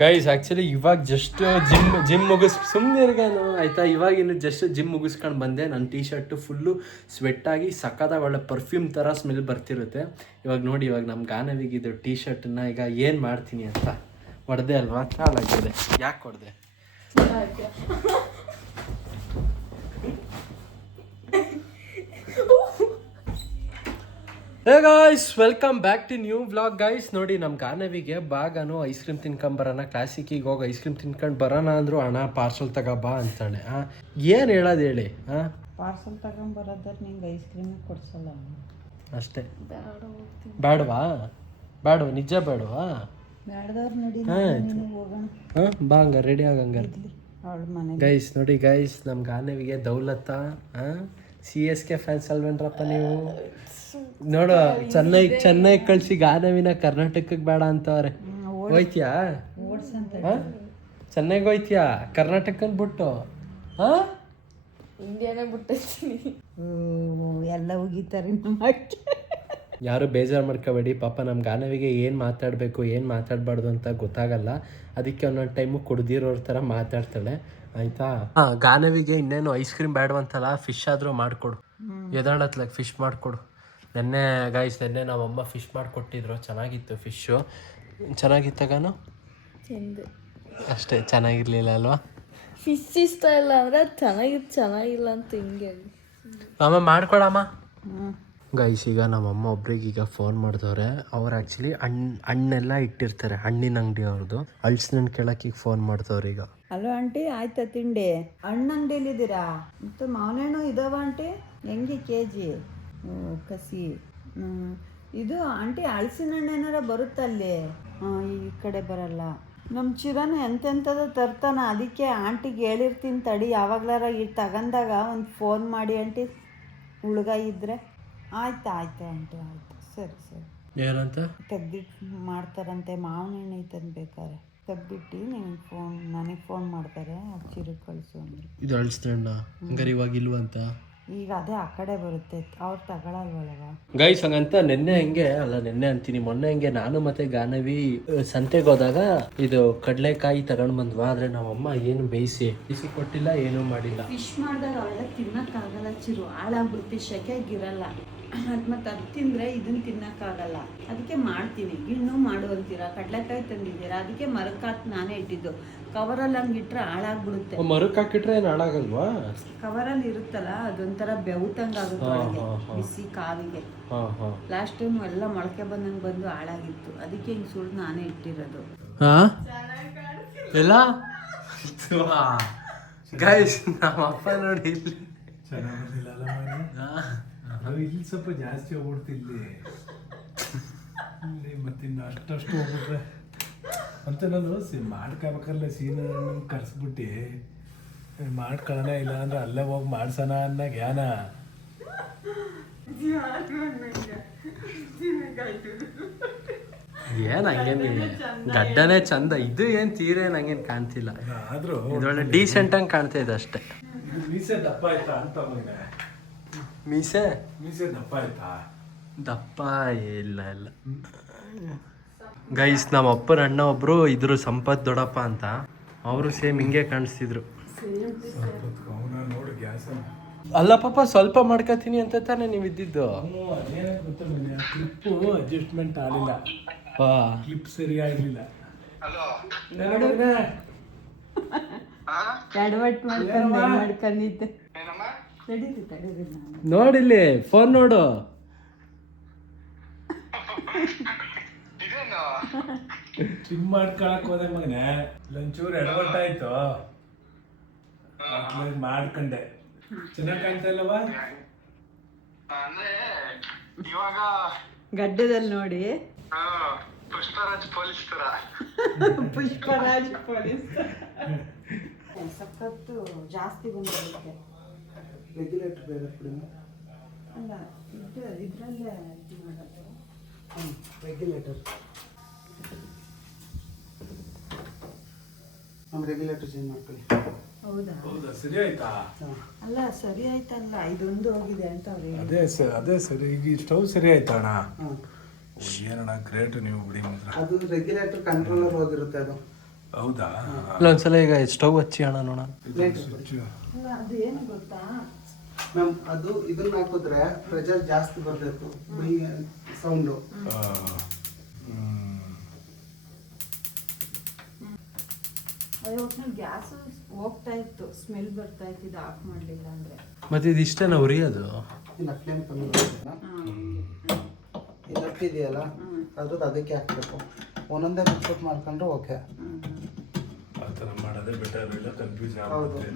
Guys actually ಇವಾಗ just gym ಸುಮ್ಮನೆ ಆಯಿತಾ. ಇವಾಗ ಇನ್ನು ಜಸ್ಟ್ ಜಿಮ್ ಮುಗಿಸ್ಕೊಂಡು ಬಂದೆ. ನನ್ನ ಟೀ ಶರ್ಟು ಫುಲ್ಲು ಸ್ವೆಟ್ಟಾಗಿ ಸಕ್ಕತ್ತಾಗಿ ಒಳ್ಳೆ ಪರ್ಫ್ಯೂಮ್ ಥರ ಸ್ಮೆಲ್ ಬರ್ತಿರುತ್ತೆ. ಇವಾಗ ನೋಡಿ, ಇವಾಗ ನಮ್ಮ ಗಾನವಿಗಿದ್ದು ಟೀ ಶರ್ಟನ್ನ ಈಗ ಏನು ಮಾಡ್ತೀನಿ ಅಂತ ಹೊಡೆದೆ ಅಲ್ವಾ, ಹಾಳಾಗಿದೆ. ಯಾಕೆ ಹೊಡೆದೆ? Hey guys, welcome back to new vlog. Guys ನೋಡಿ, ನಮ್ಮ ಗಾನವಿಗೆ ಬಾಗನು ಐಸ್ ಕ್ರೀಮ್ ತಿನ್ಕೊಂಬರೋಣ, ಕ್ಲಾಸಿಕ್ಕಿಗೆ ಹೋಗಿ ಐಸ್ ಕ್ರೀಮ್ ತಿನ್ಕೊಂಡು ಬರೋಣ ಅಂದರು. ಅಣ್ಣ ಪಾರ್ಸಲ್ ತಗೋಬಾ ಅಂತಾನೆ. ಏನು ಹೇಳೋದು ಹೇಳಿ? ಪಾರ್ಸಲ್ ತಗೊಂಬರೋದ್ರೆ ನಿಂಗೆ ಐಸ್ ಕ್ರೀಮ್ ಕೊಡ್ಸಲ್ಲ ಅಷ್ಟೇ. ಬೇಡವಾ? ನಿಜ ಬೇಡವಾ? ಬೇಡದವ್ರು ನಡಿ ಹೋಗೋಣ. ಬಾ ಹಂಗ ರೆಡಿ ಆಗಂಗಾರ. ಗೈಸ್ ನೋಡಿ ಗೈಸ್, ನಮ್ಮ ಗಾನವಿಗೆ ದೌಲತ್ತ CSK ಫ್ಯಾನ್ಸ್ ಅಲ್ವೇನ್ರಪ್ಪ ನೀವು? ನೋಡು, ಚೆನ್ನೈ ಕಳ್ಸಿ ಗಾನವಿನ ಕರ್ನಾಟಕಕ್ಕೆ ಬೇಡ ಅಂತವ್ರೆ. ಹೋಯ್ತಿಯಾ? ಚೆನ್ನೈಗೆ ಹೋಯ್ತಿಯಾ? ಕರ್ನಾಟಕನ್ ಬಿಟ್ಟು ಇಂಡಿಯಾನೇ ಬಿಟ್ಟಿರ್ತೀನಿ. ಎಲ್ಲ ಹೋಗಿತಾರೆ. ಯಾರು ಬೇಜಾರು ಮಾಡ್ಕೋಬೇಡಿ ಪಾಪ. ನಮ್ಮ ಗಾನವಿಗೆ ಏನು ಮಾತಾಡಬೇಕು ಏನು ಮಾತಾಡಬಾರ್ದು ಅಂತ ಗೊತ್ತಾಗಲ್ಲ. ಅದಕ್ಕೆ ಒಂದೊಂದು ಟೈಮು ಕುಡ್ದಿರೋರ ಥರ ಮಾತಾಡ್ತಾಳೆ, ಆಯಿತಾ? ಗಾನವಿಗೆ ಇನ್ನೇನು ಐಸ್ ಕ್ರೀಮ್ ಬೇಡವಂತಲ್ಲ, ಫಿಶ್ ಆದರೂ ಮಾಡಿಕೊಡು. ಎದಾಳತ್ಲಾಗ ಫಿಶ್ ಮಾಡಿಕೊಡು. ನೆನ್ನೆ ನಮ್ಮಮ್ಮ ಫಿಶ್ ಮಾಡಿಕೊಟ್ಟಿದ್ರು, ಚೆನ್ನಾಗಿತ್ತು ಫಿಶ್ಶು. ಚೆನ್ನಾಗಿತ್ತಾಗಾನು ಅಷ್ಟೇ, ಚೆನ್ನಾಗಿರ್ಲಿಲ್ಲ ಅಲ್ವಾ? ಫಿಶ್ ಇಷ್ಟ ಇಲ್ಲ ಅಂದರೆ ಚೆನ್ನಾಗಿಲ್ಲ ಅಂತ ಹಿಂಗೆ ಅಮ್ಮ ಮಾಡ್ಕೊಡಮ್ಮ. ಗೈಸ್ ಈಗ ನಮ್ಮಮ್ಮ ಒಬ್ರಿಗೀಗ ಫೋನ್ ಮಾಡಿದವ್ರೆ. ಅವ್ರು ಆ್ಯಕ್ಚುಲಿ ಹಣ್ಣೆಲ್ಲ ಇಟ್ಟಿರ್ತಾರೆ, ಹಣ್ಣಿನ ಅಂಗಡಿ ಅವ್ರದ್ದು. ಹಣ್ಣು ಕೇಳೋಕ್ಕೆ ಫೋನ್ ಮಾಡ್ದವ್ರು ಈಗ. ಹಲೋ ಆಂಟಿ, ಆಯ್ತಾ ತಿಂಡಿ? ಹಣ್ಣು ಅಂಗಡಿಯಲ್ಲಿದ್ದೀರಾ? ಮತ್ತು ಮಾವಿನಣ್ಣು ಇದಾವ ಆಂಟಿ? ಹೆಂಗೆ KG? ಕಸಿ. ಇದು ಆಂಟಿ ಹಲಸಿನ ಹಣ್ಣು ಏನಾರ ಬರುತ್ತಲ್ಲಿ? ಈ ಕಡೆ ಬರಲ್ಲ. ನಮ್ಮ ಚಿರನು ಎಂತೆಂಥದ್ದು ತರ್ತಾನ, ಅದಕ್ಕೆ ಆಂಟಿಗೆ ಹೇಳಿರ್ತೀನಿ ತಡಿ, ಯಾವಾಗ್ಲಾರ ತಗೊಂಡಾಗ ಒಂದು ಫೋನ್ ಮಾಡಿ ಆಂಟಿ, ಹುಡುಗ ಇದ್ದರೆ. ಆಯ್ತು ಆಂಟಿ, ಆಯಿತು, ಸರಿ. ಏನಂತ ತೆಗ್ದಿಟ್ಟು ಮಾಡ್ತಾರಂತೆ, ಮಾವಿನ ಹಣ್ಣು ಐತಂದು ಬೇಕಾದ್ರೆ ತೆಗ್ದಿಟ್ಟು ನನಗೆ ಫೋನ್ ಮಾಡ್ತಾರೆ, ಚಿರು ಕಳಿಸು ಅಂದ್ರೆ. ಇದು ಅಳಿಸ್ತಾಣ ಹಂಗಾರೆ ಇವಾಗ ಇಲ್ವಂತ? ಈಗ ಅದೇ ಆ ಕಡೆ ಬರುತ್ತೆ, ಅವ್ರು ತಗೊಳಲ್ವಲ್ಲವ. ಗೈಸ್ ಹಂಗಂತ ನೆನ್ನೆ ಅಂತೀನಿ, ಮೊನ್ನೆ ಹಂಗೆ ನಾನು ಮತ್ತೆ ಗಾನವಿ ಸಂತೆಗೆ ಹೋದಾಗ ಇದು ಕಡಲೆಕಾಯಿ ತಗೊಂಡ್ ಬಂದ್ವಾ. ಆದ್ರೆ ನಮ್ಮಮ್ಮ ಏನು ಬೇಯಿಸಿ ಕೊಟ್ಟಿಲ್ಲ, ಏನೂ ಮಾಡಿಲ್ಲ. ಫಿಶ್ ಮಾಡಿದಾಗ ಅವೆಲ್ಲ ತಿನ್ನಕ್ಕಾಗಲ್ಲ ಚಿರು, ಹಾಳಾಗ್ಬಿಡುತ್ತೆ, ಶೆಕೆಗಿರಲ್ಲ. ಮತ್ತು ಅದು ತಿಂದರೆ ಇದನ್ನು ತಿನ್ನೋಕ್ಕಾಗಲ್ಲ. ಅದಕ್ಕೆ ಮಾಡ್ತೀನಿ. ಗಿಣ್ಣು ಮಾಡು ಅಂತೀರಾ, ಕಡಲೆಕಾಯಿ ತಂದಿದ್ದೀರಾ, ಅದಕ್ಕೆ ಮರಕ್ಕೆ ಹಾಕಿ ನಾನೇ ಇಟ್ಟಿದ್ದು. ಕವರಲ್ಲಿ ಹಂಗೆ ಇಟ್ಟರೆ ಹಾಳಾಗ್ಬಿಡುತ್ತೆ. ಮರಕ್ಕೆ ಹಾಕಿಟ್ರೆ ಏನು ಹಾಳಾಗಲ್ವಾ? ಕವರಲ್ಲಿ ಇರುತ್ತಲ್ಲ, ಅದೊಂಥರ ಬೆವುತಂಗಾಗುತ್ತೆ ಬಿಸಿ ಕಾವಿಗೆ. ಲಾಸ್ಟ್ ಟೈಮ್ ಎಲ್ಲ ಮೊಳಕೆ ಬಂದು ಹಾಳಾಗಿತ್ತು, ಅದಕ್ಕೆ ಹಿಂಗೆ ಸುಳ್ಳು ನಾನೇ ಇಟ್ಟಿರೋದು. ಎಲ್ಲ ಗೈಸ್ ನಮ್ಮಪ್ಪ ನೋಡಿ ಇಲ್ಲಿ ಇಲ್ಲಿ ಸ್ವಲ್ಪ ಜಾಸ್ತಿ ಹೋಗ್ಬಿಡ್ತಿಲ್ಲಿ, ಮತ್ತೆ ಇನ್ನು ಅಷ್ಟು ಹೋಗ್ಬಿಟ್ರೆ ಅಂತ ನಾನು ಮಾಡ್ಕೋಬೇಕಲ್ಲ. ಸೀನ ಕರ್ಸ್ಬಿಟ್ಟು ಮಾಡ್ಕೊಳ್ಳೋಣ, ಇಲ್ಲ ಅಂದ್ರೆ ಅಲ್ಲೇ ಹೋಗಿ ಮಾಡ್ಸೋಣ ಅನ್ನೋ ಜ್ಞಾನ. ಏನ್ ಹಂಗೇನು ಗಡ್ಡನೇ ಚಂದ, ಇದು ಏನ್ ತೀರೆ ಹಂಗೇನು ಕಾಣ್ತಿಲ್ಲ. ಆದ್ರೂ ಇದೊಳ್ಳೆ ಡೀಸೆಂಟ್ ಆಗಿ ಕಾಣ್ತಾ ಇದೆ ಅಷ್ಟೇ. ಮೀಸೆ ದಪ್ಪ ಆಯ್ತಾ ಅಂತ ಮಗನೆ? ಮೀಸೆ ದಪ್ಪ ಆಯ್ತಾ? ದಪ್ಪ ಇಲ್ಲ. ಗೈಸ್ ನಮ್ಮ ಅಪ್ಪನ ಅಣ್ಣ ಒಬ್ರು ಇದ್ರು, ಸಂಪತ್ ದೊಡ್ಡಪ್ಪ ಅಂತ. ಅವರು ಸೇಮ್ ಹಿಂಗೆ ಕಾಣಿಸ್ತಿದ್ರು. ನೋಡಿ ಗ್ಯಾಸ್ ಅಲ್ಲ ಪಾಪ, ಸ್ವಲ್ಪ ಮಾಡ್ಕೊತೀನಿ ಅಂತ ತಾನೇ ನೀವು ಇದ್ದಿದ್ದು. ಕ್ಲಿಪ್ಪು ಅಡ್ಜಸ್ಟ್ಮೆಂಟ್ ಆಗಲಿಲ್ಲ, ಕ್ಲಿಪ್ ಸರಿಯಾಗಿರ್ಲಿಲ್ಲ. ಎಡವಟ್ ಮಾಡ್ಕೊಂಡಿದ್ದೆ. ನೋಡಿಲ್ಲಿ ಫೋನ್ ನೋಡು. ಟ್ರಿಮ್ ಮಾಡ್ಕೊಳಕ್ ಹೋದೆ ಮಗನೆ, ಒಂಚೂರು ಎಡವಟ್ಟಾಯ್ತು, ಮಾಡ್ಕೊಂಡೆ. ಚೆನ್ನಾಗಿ ಕಾಣ್ತಾ ಇಲ್ಲವಾ? ಗಡ್ಡದಲ್ಲಿ ನೋಡಿ ಪುಷ್ಪರಾಜ್ ಪೊಲೀಸ್ ತರ. ಪುಷ್ಪರಾಜ್ ಪೊಲೀಸ್ ಸಖತ್ತು ಜಾಸ್ತಿ ಬಂದಿರುತ್ತೆ. ರೆಗ್ಯುಲೇಟರ್ ಬೇರೆ ಅಲ್ಲ, ಇದರಲ್ಲೇ ಮಾಡೋದು. ರೆಗ್ಯುಲೇಟರ್ ನಮ್ಮ ರೆಗ್ಯುಲೇಟರ್ ಚೇಂಜ್ ಮಾಡ್ಕೊಳ್ಳಿ. ಹೌದಾ? ಸರಿ ಆಯ್ತಾ? ಅಲ್ಲ ಸರಿ ಆಯ್ತಲ್ಲ, ಇದೊಂದು ಹೋಗಿದೆ ಅಂತ ಅವ್ರು. ಅದೇ ಸರಿ. ಈಗ ಸ್ಟವ್ ಸರಿ ಆಯ್ತಾ ಅಣ್ಣ? ಏನಣ್ಣ ಗ್ರೇಟ್ ನೀವು ಬಿಡಿ ಮಾತ್ರ. ಅದು ರೆಗ್ಯುಲೇಟರ್ ಕಂಟ್ರೋಲರ್ ಹೋಗಿರುತ್ತೆ ಅದು. ಹೌದಾ? ಇಲ್ಲೊಂದ್ಸಲ ಈಗ ಸ್ಟವ್ ಹಚ್ಚಿ ಅಣ್ಣ ನೋಡೋಣ. ಅದು ಏನು ಗೊತ್ತಾ ಮ್ಯಾಮ್, ಅದು ಇದನ್ನ ಹಾಕಿದ್ರೆ ಪ್ರೆಷರ್ ಜಾಸ್ತಿ ಬರಬೇಕು, ಸೌಂಡು. ಅದೇ ಒಟ್ಟಿನಲ್ಲಿ ಗ್ಯಾಸು ಹೋಗ್ತಾ ಇತ್ತು, ಸ್ಮೆಲ್ ಬರ್ತಾ ಇತ್ತು, ಇದು ಆಫ್ ಮಾಡಲಿಲ್ಲ ಅಂದರೆ. ಮತ್ತೆ ಇದು ಇಷ್ಟೇನ ಉರಿಯೋದು? ಇಲ್ಲ, ಫ್ಲೇಮ್ ಕಮ್ಮಿ ಬರೋದಿಲ್ಲ. ಇದು ಇದೆಯಲ್ಲ ಅದ್ರದ್ದು ಅದಕ್ಕೆ ಹಾಕಬೇಕು. ಒಂದೊಂದೇ ಬಿಟ್ಬಿಟ್ಟು ಮಾಡ್ಕೊಂಡ್ರೆ ಓಕೆ. ಆ ಥರ ಮಾಡೋದೇ ಬೆಟರ್, ಇಲ್ಲ ಕನ್ಫ್ಯೂಸ್ ಹೌದು. ಆಗುತ್ತೆ.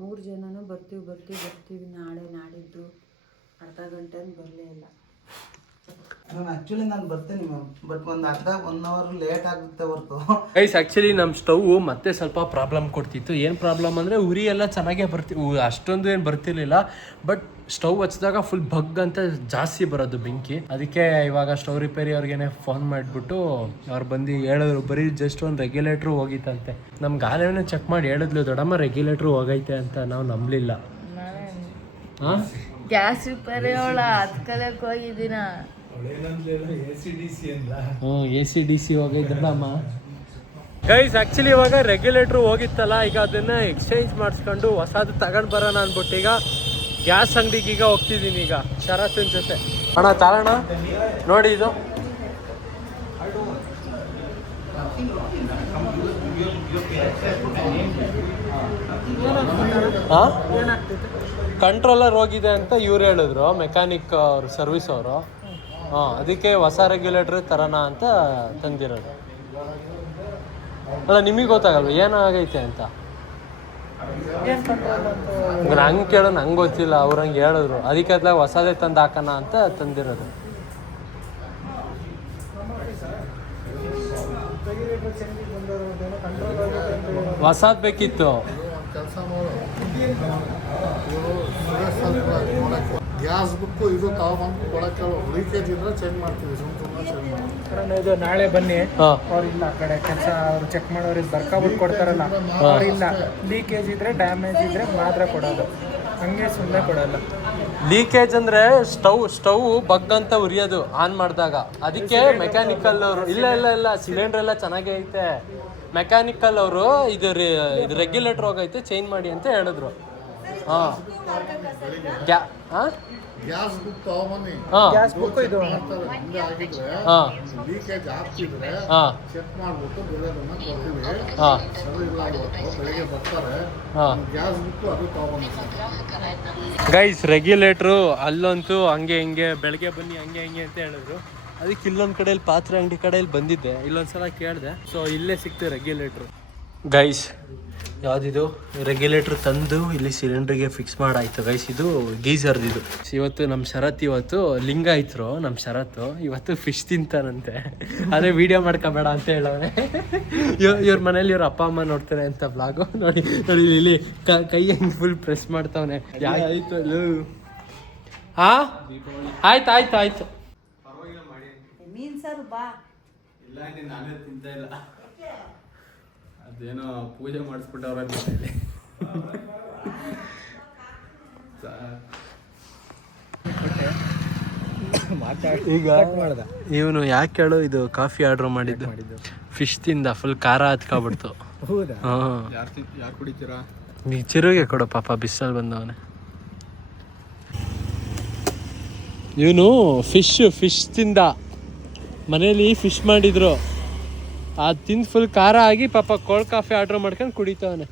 3 ಜನನೂ ಬರ್ತೀವಿ ನಾಳೆ ನಾಡಿದ್ದು ಅರ್ಧ ಗಂಟೆ ಬರಲೇ ಇಲ್ಲ. ಮ್ಯಾಮ್ ಆ್ಯಕ್ಚುಲಿ ನಾನು ಬರ್ತೀನಿ ಮ್ಯಾಮ್, ಬಟ್ ಒಂದು ಅರ್ಧ 1 ಅವರ್ ಲೇಟ್ ಆಗುತ್ತೆ ಹೊರತು. ಗೈಸ್ ಆ್ಯಕ್ಚುಲಿ ನಮ್ಮ ಸ್ಟವ್ ಮತ್ತೆ ಸ್ವಲ್ಪ ಪ್ರಾಬ್ಲಮ್ ಕೊಡ್ತಿತ್ತು. ಏನು ಪ್ರಾಬ್ಲಮ್ ಅಂದರೆ ಉರಿ ಎಲ್ಲ ಚೆನ್ನಾಗೇ ಅಷ್ಟೊಂದು ಏನು ಬರ್ತಿರ್ಲಿಲ್ಲ, ಬಟ್ ಸ್ಟವ್ ಹಚ್ಚಿದಾಗ ಫುಲ್ ಬಗ್ ಅಂತ ಜಾಸ್ತಿ ಬರೋದು ಬೆಂಕಿ. ಅದಕ್ಕೆ ಇವಾಗ ಸ್ಟವ್ ರಿಪೇರಿ ಅವ್ರಿಗೇನೆ ಫೋನ್ ಮಾಡಿಬಿಟ್ಟು ಅವ್ರು ಬಂದು ಹೇಳಿದ್ರು, ಬರೀ ಜಸ್ಟ್ ಒಂದು ರೆಗ್ಯುಲೇಟ್ರು ಹೋಗಿತ್ತಂತೆ. ನಮ್ಮ ಗಾಲಿನೇ ಚೆಕ್ ಮಾಡಿ ಹೇಳಿದ್ಲು, ದೊಡ್ಡಮ್ಮ ರೆಗ್ಯುಲೇಟ್ರು ಹೋಗೈತೆ ಅಂತ. ನಾವು ನಂಬಲಿಲ್ಲ. ಹಾಂ, ಗ್ಯಾಸ್ ರಿಪೇರಿ ಅವಳ ಅದ್ ಕಲಿಯಕ್ಕೆ ಹೋಗಿದ್ದೀನ. AC/DC ಹೋಗೈತಮ್ಮ. ಗೈಸ್ ಆ್ಯಕ್ಚುಲಿ ಇವಾಗ ರೆಗ್ಯುಲೇಟ್ರು ಹೋಗಿತ್ತಲ್ಲ, ಈಗ ಅದನ್ನು ಎಕ್ಸ್ಚೇಂಜ್ ಮಾಡಿಸ್ಕೊಂಡು ಹೊಸದು ತಗೊಂಡು ಬರೋಣ ಅಂದ್ಬಿಟ್ಟು ಈಗ ಗ್ಯಾಸ್ ಅಂಗಡಿಗೆ ಈಗ ಹೋಗ್ತಿದ್ದೀನಿ. ಈಗ ಶರತ್ತಿನ ಜೊತೆ ಅಣ್ಣ ತಾಳಣ್ಣ ನೋಡಿ ಇದು ಹಾಂ ಕಂಟ್ರೋಲರ್ ಹೋಗಿದೆ ಅಂತ ಇವ್ರು ಹೇಳಿದ್ರು, ಮೆಕ್ಯಾನಿಕ್ ಅವರು, ಸರ್ವಿಸ್ ಅವರು. ಹಾಂ, ಅದಕ್ಕೆ ಹೊಸ ರೆಗ್ಯುಲೇಟ್ರ್ ತರೋಣ ಅಂತ ತಂದಿರೋದು. ಅಲ್ಲ, ನಿಮಗೆ ಗೊತ್ತಾಗಲ್ವ ಏನಾಗೈತೆ ಅಂತ? ನಂಗೆ ಕೇಳೋ, ನಂಗೆ ಗೊತ್ತಿಲ್ಲ, ಅವ್ರು ಹಂಗೆ ಹೇಳಿದ್ರು. ಅದಕ್ಕೆ ಅದ್ಲಾಗ ಹೊಸದೇ ತಂದು ಹಾಕೋಣ ಅಂತ ತಂದಿರೋದು. ಹೊಸದು ಬೇಕಿತ್ತು. ಗ್ಯಾಸ್ ಬುಕ್ಕು ಇದು ತಗೊಂಬಂದು ಕೊಡಕ್ಕೆ ಲೀಕೇಜ್ ಇದ್ರೆ ಚೇಂಜ್ ಮಾಡ್ತೀವಿ. ಸುಮ್ಮನೆ ಇದು ನಾಳೆ ಬನ್ನಿ, ಹಾಂ, ಅವ್ರು ಇಲ್ಲ ಆ ಕಡೆ ಕೆಲಸ ಅವ್ರು ಚೆಕ್ ಮಾಡೋರಿಗೆ ಬರ್ಕೊಬಿಟ್ಟು ಕೊಡ್ತಾರಲ್ಲ, ಅವ್ರು ಇಲ್ಲ. ಲೀಕೇಜ್ ಇದ್ರೆ, ಡ್ಯಾಮೇಜ್ ಇದ್ರೆ ಮಾತ್ರ ಕೊಡೋದು, ಹಂಗೆ ಸುಮ್ಮನೆ ಕೊಡಲ್ಲ. ಲೀಕೇಜ್ ಅಂದರೆ ಸ್ಟವ್ ಬಗ್ ಅಂತ ಉರಿಯೋದು ಆನ್ ಮಾಡಿದಾಗ. ಅದಕ್ಕೆ ಮೆಕ್ಯಾನಿಕಲ್ ಅವರು ಇಲ್ಲ ಸಿಲಿಂಡರ್ ಎಲ್ಲ ಚೆನ್ನಾಗೇ ಐತೆ, ಮೆಕ್ಯಾನಿಕಲ್ ಅವರು ಇದು ರೆಗ್ಯುಲೇಟರ್ ಹೋಗೈತೆ, ಚೇಂಜ್ ಮಾಡಿ ಅಂತ ಹೇಳಿದ್ರು. ಹಾಂ, ಗ್ಯಾಸ್ ಬುಕ್ ತಗೊಂಬನ್ನಿ. ಗ್ಯಾಸ್ ಬುಕ್ ಇದು ಹಿಂದೆ ಆಗಿದ್ರೆ ಲೀಕೇಜ್ ಆಗ್ತಿದ್ರೆ ಚೆಕ್ ಮಾಡ್ಬಿಟ್ಟು ಬೇರೆದನ್ನ ಕೊಡ್ತೀವಿ. ಸರಿ ಇಲ್ಲ ಇವತ್ತು ಬೆಳಿಗ್ಗೆ ಬರ್ತಾರೆ, ಗ್ಯಾಸ್ ಬುಕ್ ಅದು ತಗೊಂಬನ್ನಿ. ಗೈಸ್ ರೆಗ್ಯುಲೇಟ್ರು ಅಲ್ಲಂತೂ ಹಂಗೆ ಹಿಂಗೆ ಬೆಳಗ್ಗೆ ಬನ್ನಿ ಹಂಗೆ ಹಿಂಗೆ ಅಂತ ಹೇಳಿದ್ರು. ಅದಕ್ಕೆ ಇಲ್ಲೊಂದು ಕಡೆಯಲ್ಲಿ ಪಾತ್ರೆ ಅಂಗಡಿ ಕಡೆಯಲ್ಲಿ ಬಂದಿದ್ದೆ, ಇಲ್ಲೊಂದ್ಸಲ ಕೇಳಿದೆ. ಸೊ ಇಲ್ಲೇ ಸಿಕ್ತು ರೆಗ್ಯುಲೇಟ್ರು. ಗೈಸ್ ಯಾವುದಿದು ರೆಗ್ಯುಲೇಟ್ರ್ ತಂದು ಇಲ್ಲಿ ಸಿಲಿಂಡ್ರಿಗೆ ಫಿಕ್ಸ್ ಮಾಡಾಯ್ತು ಗೈಸ್. ಇದು ಗೀಸರ್ದಿದು. ಇವತ್ತು ನಮ್ಮ ಶರತ್ ಇವತ್ತು ಲಿಂಗಾಯತರು, ನಮ್ಮ ಶರತ್ತು ಇವತ್ತು ಫಿಶ್ ತಿಂತಾನಂತೆ. ಅದೇ ವಿಡಿಯೋ ಮಾಡ್ಕೋಬೇಡ ಅಂತ ಹೇಳೋನೆ. ಇವ್ರ ಮನೇಲಿ ಇವ್ರ ಅಪ್ಪ ಅಮ್ಮ ನೋಡ್ತಾರೆ ಅಂತ ಬ್ಲಾಗು. ನೋಡಿ ನೋಡಿ ಇಲ್ಲಿ ಕೈ ಹೆಂಗೆ ಫುಲ್ ಪ್ರೆಸ್ ಮಾಡ್ತಾವನೆ. ಆಯ್ತು ಹಾಂ, ಆಯ್ತು ಮೀನು ಸಾರು ಬಾ. ಇಲ್ಲ, ನಾನೇ ತಿಂತ ಇಲ್ಲ. ಅದೇನೋ ಪೂಜೆ ಮಾಡಿಸ್ಬಿಟ್ಟವ್ರ ಮನೇಲಿ. ಈಗ ಇವನು ಯಾಕೆ ಹೇಳು, ಇದು ಕಾಫಿ ಆರ್ಡ್ರ್ ಮಾಡಿದ್ದು ಫಿಶ್ ತಿಂದ ಫುಲ್ ಖಾರ ಹತ್ಕೊಬಿಡ್ತು. ಹಾಂ, ಯಾರು ಕುಡಿತೀರಾ? ನೀ ಚಿರುಗೆ ಕೊಡು ಪಾಪ, ಬಿಸಿಲು ಬಂದವನೆ. ಇವನು ಫಿಶ್ ತಿಂದ, ಮನೇಲಿ ಫಿಶ್ ಮಾಡಿದ್ರು, ಅದು ತಿಂದು ಫುಲ್ ಖಾರ ಆಗಿ ಪಾಪ ಕೋಲ್ಡ್ ಕಾಫಿ ಆರ್ಡ್ರ್ ಮಾಡ್ಕೊಂಡು ಕುಡಿತವನೆ.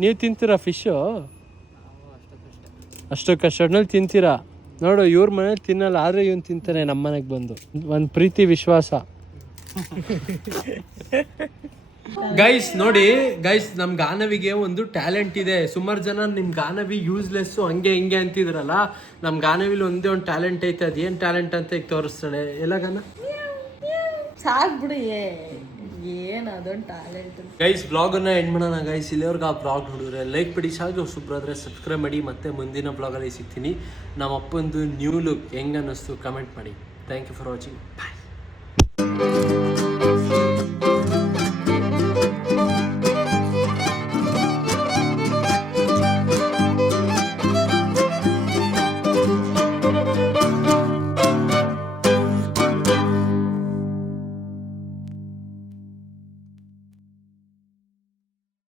ನೀವು ತಿಂತೀರಾ ಫಿಶ್ಶು? ಅಷ್ಟೊತ್ತಿನಲ್ಲಿ ತಿಂತೀರಾ? ನೋಡು, ಇವ್ರ ಮನೇಲಿ ತಿನ್ನಲ್ಲ, ಆದರೆ ಇವನು ತಿಂತಾನೆ ನಮ್ಮ ಮನೆಗೆ ಬಂದು. ಒಂದು ಪ್ರೀತಿ ವಿಶ್ವಾಸ. ಗೈಸ್ ನೋಡಿ ಗೈಸ್, ನಮ್ಮ ಗಾನವಿಗೆ ಒಂದು ಟ್ಯಾಲೆಂಟ್ ಇದೆ. ಸುಮಾರು ಜನ ನಿಮ್ಮ ಗಾನವಿ ಯೂಸ್ಲೆಸ್ಸು ಹಂಗೆ ಹಿಂಗೆ ಅಂತಿದ್ರಲ್ಲ, ನಮ್ಮ ಗಾನವಿಲಿ ಒಂದೇ ಒಂದು ಟ್ಯಾಲೆಂಟ್ ಐತೆ. ಅದೇನು ಟ್ಯಾಲೆಂಟ್ ಅಂತ ಈಗ ತೋರಿಸ್ತಾಳೆ. ಎಲ್ಲ ಗಾನ ಸಾಕ್ಬಿಡು, ಏನು ಅದೊಂದು ಟ್ಯಾಲೆಂಟ್. ಗೈಸ್ ಬ್ಲಾಗನ್ನು ಎಂಡ್ ಮಾಡೋಣ ಗೈಸ್. ಇಲ್ಲಿವರೆಗೆ ಆ ಬ್ಲಾಗ್ ನೋಡಿದ್ರೆ ಲೈಕ್ ಬಿಡಿ, ಸಾಕು ಸುಬ್ರಾದ್ರೆ ಸಬ್ಸ್ಕ್ರೈಬ್ ಮಾಡಿ. ಮತ್ತೆ ಮುಂದಿನ ಬ್ಲಾಗಲ್ಲಿ ಸಿಗ್ತೀನಿ. ನಮ್ಮ ಅಪ್ಪಂದು ನ್ಯೂ ಲುಕ್ ಹೆಂಗೆ ಅನ್ನಿಸ್ತು ಕಮೆಂಟ್ ಮಾಡಿ. Thank you for watching. Bye.